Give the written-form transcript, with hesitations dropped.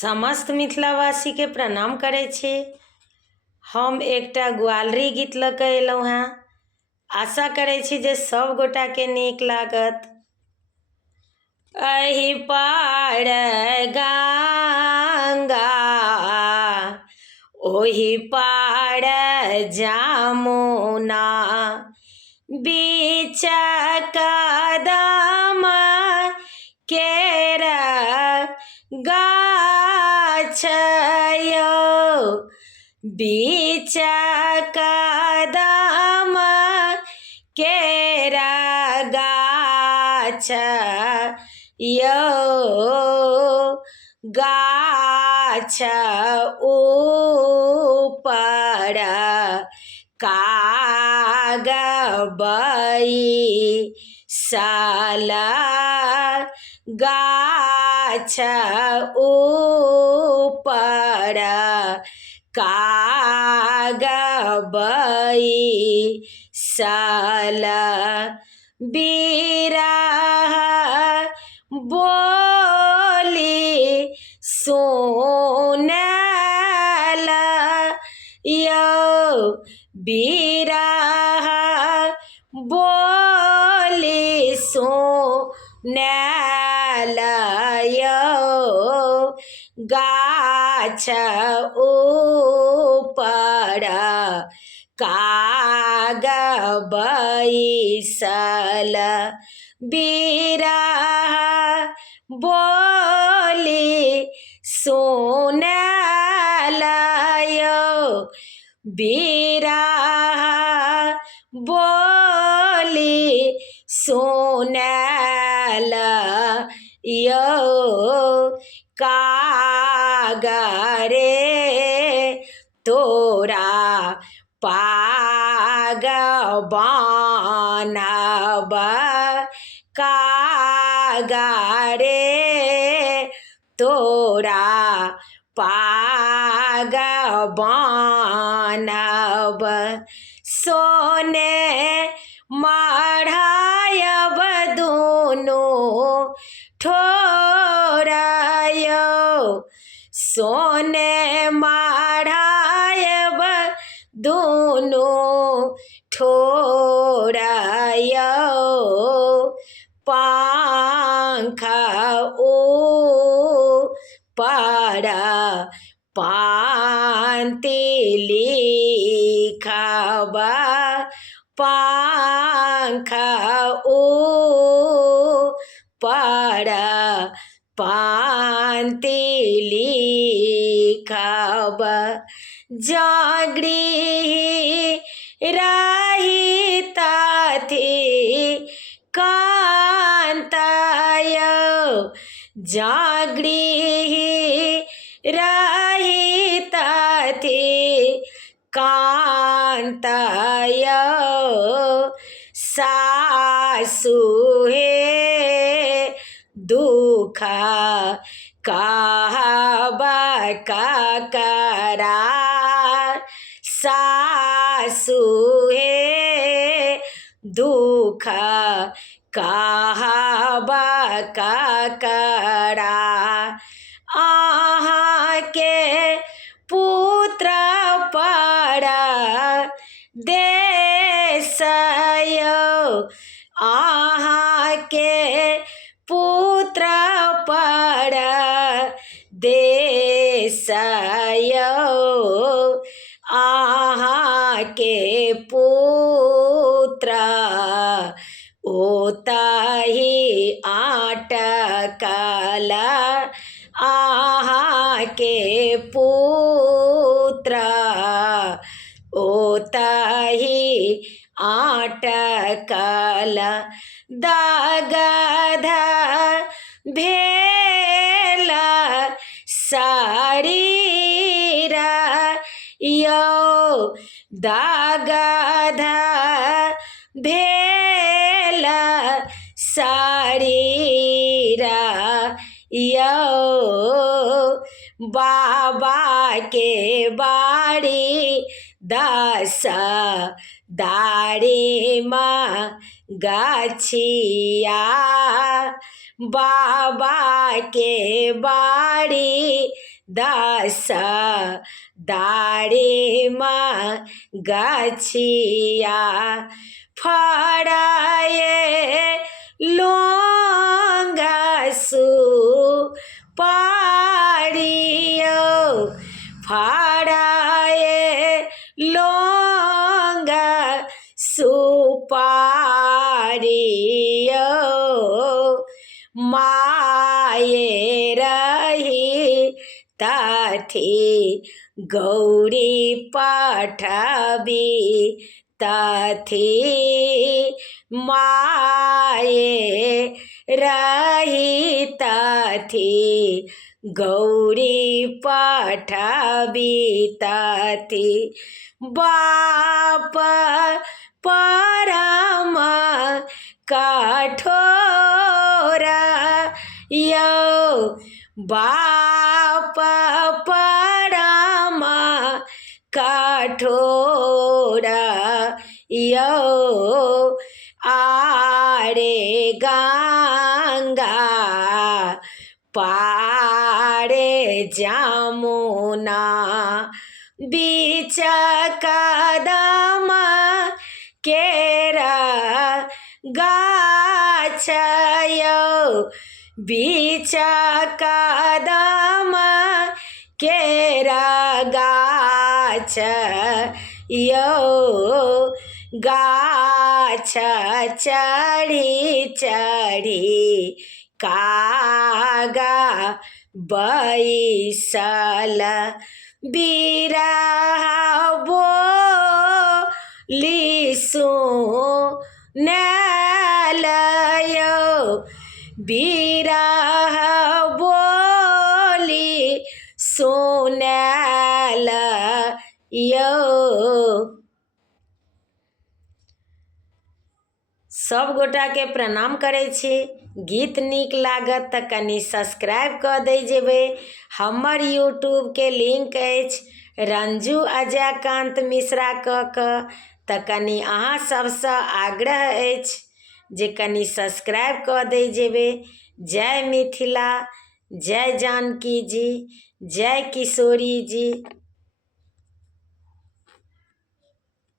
समस्त मिथिलावासी के प्रणाम करै छी। हम एकटा ग्वालरी गीत लऽ कऽ एलहुँ हेँ। आशा करै छी जे सब गोटा के नीक लागत। एहि पार गंगा ओहि पार जमुना, बीच कदम केर गाछ यौ, बीच कदम केर गाछ यौ, गाछ ऊपर काग बैसल, गाछ ऊपर काग बैसल, बिरह बोली सुनल यौ, बिरह बोली सुनल यौ, गाछ ऊपर काग बैसल, बिरह बोली सुनल यौ, बिरह बोली सुनल यौ, काग रे तोरा पाग बान्हब, काग रे तोरा पाग बान्हब, सोने मढ़ायब दुनू ठोर यौ, सोने मढ़ायब दुनू ठोर यौ, पंख ऊपर पाँति लिखब, पंख ऊपर पाँति लिखब, जँ गृही रही तथी कान्त यौ, जँ गृही रही तथी कान्त यौ, सासु हे दुख कहब ककरा, सासु हे दुख कहब ककरा, अहाँके पुत्र पर देश यौ, अहाँके पुत्र पर देश यौ, अहाँके पुत्र ओतहि अटकल, अहाँके पुत्र ओतहि अटकल, दगध भेल शरीर यौ, दगध भेल शरीर यौ, बाबा के बाड़ी दस दारेमा गाछिया बाबा के बाड़ी दस दारेमा गाछिया फड़ाए लोंगा सुपारियो फड़ाए लोंगा सुपारियो माये रही तथी गौरी पठबी तथी माये रही तथी गौरी पठबी तथी बाप परम कठोर यो बाप परम कठोर यो आरे गंगा पारे जमुना बीच कदम केरा गाछ यो बीच कदम केरा गाछ यो गाछ चढ़ी चढ़ी कागा बैसल बिरहा बोली सुनलयो बिरहा बोली सुनलयो। सब गोटा के प्रणाम करै छी। गीत नीक लागत तऽ कनि सब्सक्राइब कऽ दै जेबै। हमर यूट्यूब के लिंक अछि रंजू अजयकांत मिश्रा कऽ तऽ कनि अहाँ सबसँ आग्रह अछि जे कनि सब्सक्राइब कऽ दै जेबै। जय मिथिला, जय जानकी जी, जय किशोरी जी।